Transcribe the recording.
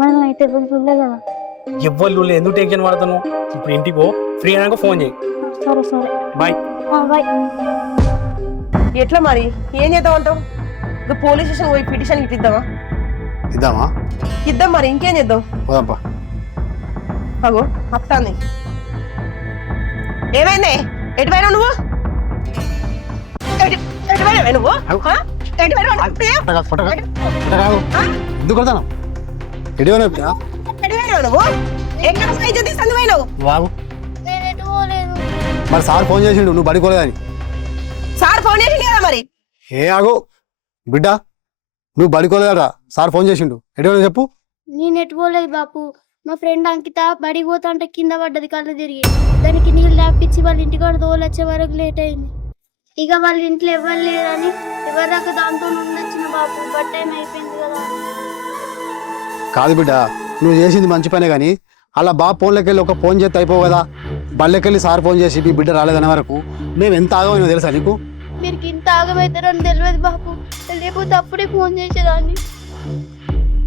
మనం అయితే చూడలే కదా. ఎవ్వరు ఎందుకు టెన్షన్ పడతాను? ఇప్పుడు ఇంటికి పో, ఫ్రీ అయినాక ఫోన్ చేయి. సరే సరే బాయ్. బాయ్. ఎట్లా మరి ఏం చేద్దాం అంటావు? ఇక పోలీస్ స్టేషన్ పోయి పిటిషన్ ఇద్దామా? ఇద్దామా? ఇద్దాం మరి, ఇంకేం చేద్దాం? పోదాంపా. అగో అత్తాంది. ఏమైంది? ఎటువైనా నువ్వు నువ్వు ఆ? ఎటువైనావు నువ్వు? ఎందుకు కొడతాను? ఎడివైనా ఎటువైనావు నువ్వు? ఎక్కడ పోయి తీసుకొని పోయినావు? బాబు నేను ఎటు పోలేదు. మరి సార్ ఫోన్ చేసిండు నువ్వు బడికోలేదని. సార్ ఫోన్ చేసి లేదా మరి? ఏ ఆగో బిడ్డ, నువ్వు బడికోలేదట, సార్ ఫోన్ చేసిండు. ఎడివైనా చెప్పు. నేను ఎటు పోలేదు బాపు. మా ఫ్రెండ్ అంకిత బడికి పోతా అంటే కింద పడ్డది, కళ్ళు తిరిగి. దానికి నీళ్ళు లేపించి వాళ్ళ ఇంటికాడ తోలొచ్చే వరకు లేట్ అయింది. ఇక వాళ్ళ ఇంట్లో ఎవరు లేరని ఎవరిదాకా దాంతో ఉండొచ్చిన బాపు. బట్ టైం అయిపోయింది కదా. కాదు బిడ్డ, నువ్వు చేసింది మంచి పనే కానీ అలా బాబు ఫోన్లోకి వెళ్ళి ఒక ఫోన్ చేస్తే అయిపోవు కదా. బళ్ళకెళ్ళి సార్ ఫోన్ చేసి మీ బిడ్డ రాలేదనే వరకు మేము ఎంత ఆగమైనా తెలుసా నీకు? మీరు ఇంత ఆగమవుతారని తెలియదు బాపు. లేకపోతే అప్పుడే ఫోన్ చేసేదాన్ని.